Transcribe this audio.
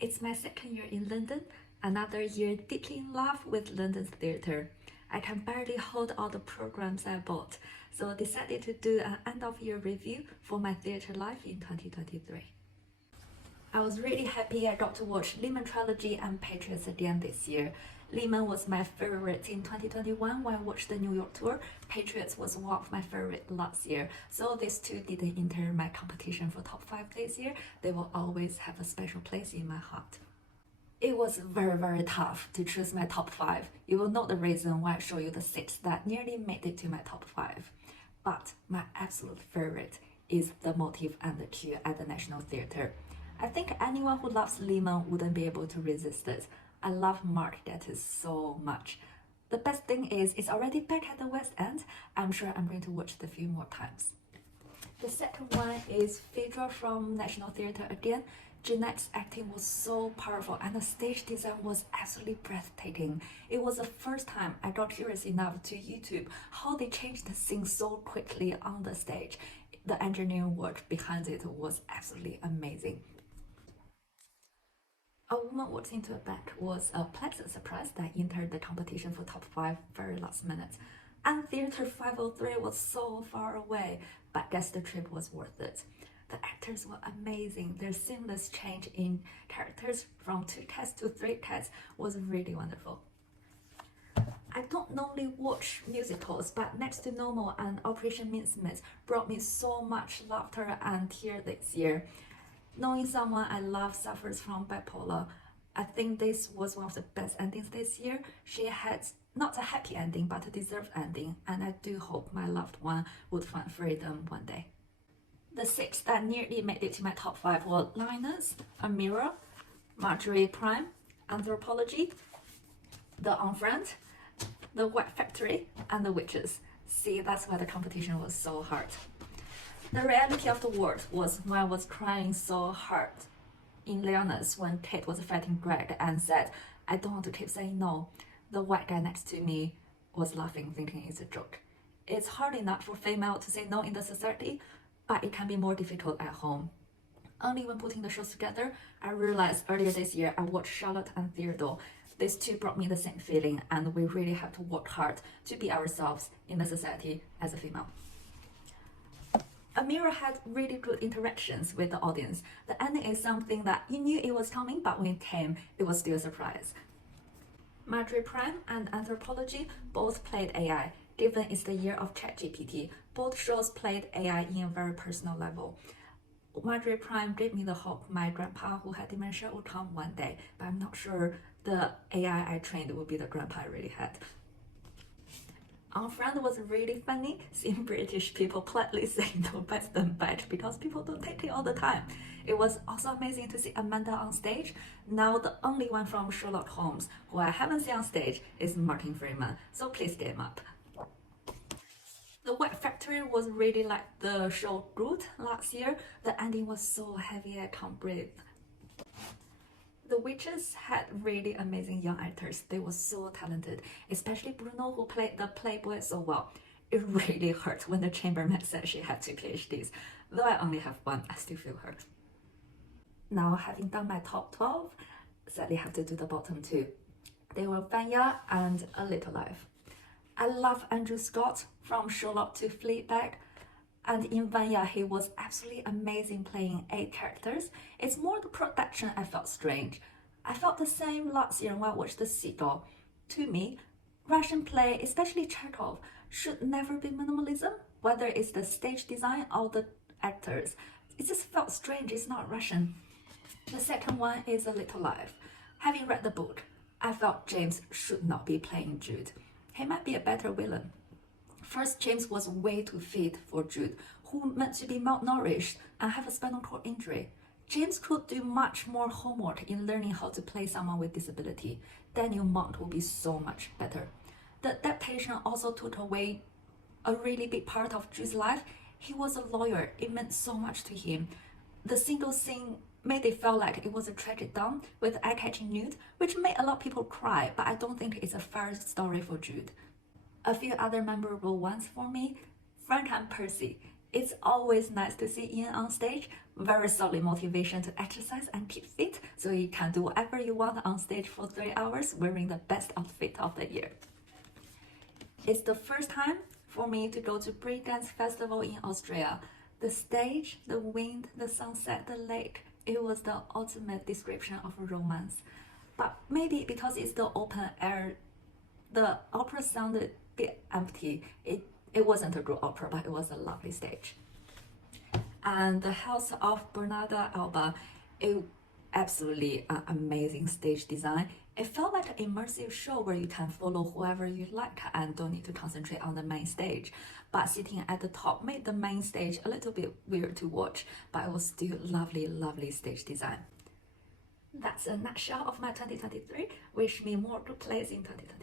It's my second year in London, another year deeply in love with London's theatre. I can barely hold all the programs I bought, so I decided to do an end-of-year review for my theatre life in 2023. I was really happy I got to watch Lehman Trilogy and Patriots again this year. Lehman was my favorite in 2021 when I watched the New York tour. Patriots was one of my favorite last year. So these two didn't enter my competition for top 5 this year. They will always have a special place in my heart. It was very tough to choose my top 5. You will know the reason why I show you the 6 that nearly made it to my top 5. But my absolute favorite is the motif and the queue at the National Theatre. I think anyone who loves Lehman wouldn't be able to resist it. I love Mark Gatiss so much. The best thing is it's already back at the West End. I'm sure I'm going to watch it a few more times. The second one is Phaedra from National Theatre again. Jeanette's acting was so powerful and the stage design was absolutely breathtaking. It was the first time I got curious enough to YouTube how they changed the scene so quickly on the stage. The engineering work behind it was absolutely amazing. A Woman Walks Into a Bank was a pleasant surprise that entered the competition for top 5 very last minute. And Theatre 503 was so far away, but I guess the trip was worth it. The actors were amazing. Their seamless change in characters from 2 cats to 3 cats was really wonderful. I don't normally watch musicals, but Next to Normal and Operation Mincemeat brought me so much laughter and tears this year. Knowing someone I love suffers from bipolar, I think this was one of the best endings this year. She had not a happy ending, but a deserved ending, and I do hope my loved one would find freedom one day. The 6 that nearly made it to my top 5 were Lyonesse, A Mirror, Marjorie Prime, Anthropology, The Unfriend, The White Factory, and The Witches. See, that's why the competition was so hard. The reality of the world was when I was crying so hard in Lyonesse when Kate was fighting Greg and said, "I don't want to keep saying no." The white guy next to me was laughing, thinking it's a joke. It's hard enough for female to say no in the society, but it can be more difficult at home. Only when putting the shows together, I realized earlier this year I watched Charlotte and Theodore. These two brought me the same feeling, and we really have to work hard to be ourselves in the society as a female. A Mirror had really good interactions with the audience. The ending is something that you knew it was coming, but when it came, it was still a surprise. Marjorie Prime and Anthropology both played AI. Given it's the year of ChatGPT, both shows played AI in a very personal level. Marjorie Prime gave me the hope my grandpa who had dementia would come one day, but I'm not sure the AI I trained would be the grandpa I really had. Unfriend was really funny, seeing British people politely saying no better than bad because people don't take it all the time. It was also amazing to see Amanda on stage. Now the only one from Sherlock Holmes who I haven't seen on stage is Martin Freeman, so please get him up. The White Factory was really like the show Good last year. The ending was so heavy I can't breathe. The Witches had really amazing young actors. They were so talented, especially Bruno who played the playboy so well. It really hurt when the chambermaid said she had 2 PhDs. Though I only have 1, I still feel hurt. Now, having done my top 12, sadly have to do the bottom 2. They were Vanya and A Little Life. I love Andrew Scott from Sherlock to Fleabag. And in Vanya, he was absolutely amazing playing 8 characters. It's more the production I felt strange. I felt the same last year when I watched The Seagull. To me, Russian play, especially Chekhov, should never be minimalism, whether it's the stage design or the actors. It just felt strange, it's not Russian. The second one is A Little Life. Having read the book, I felt James should not be playing Jude. He might be a better villain. First, James was way too fit for Jude, who meant to be malnourished and have a spinal cord injury. James could do much more homework in learning how to play someone with disability. Daniel Mount would be so much better. The adaptation also took away a really big part of Jude's life. He was a lawyer, it meant so much to him. The single scene made it feel like it was a tragic dawn with eye-catching nude, which made a lot of people cry, but I don't think it's a fair story for Jude. A few other memorable ones for me, Frank and Percy. It's always nice to see Ian on stage. Very solid motivation to exercise and keep fit, so you can do whatever you want on stage for 3 hours wearing the best outfit of the year. It's the first time for me to go to breakdance festival in Austria. The stage, the wind, the sunset, the lake, it was the ultimate description of romance. But maybe because it's the open air, the opera sounded a bit empty. It wasn't a group opera, but it was a lovely stage. And the house of Bernarda Alba, it absolutely an amazing stage design. It felt like an immersive show where you can follow whoever you like and don't need to concentrate on the main stage. But sitting at the top made the main stage a little bit weird to watch, but it was still lovely stage design. That's a nutshell of my 2023. Wish me more good plays in 2024.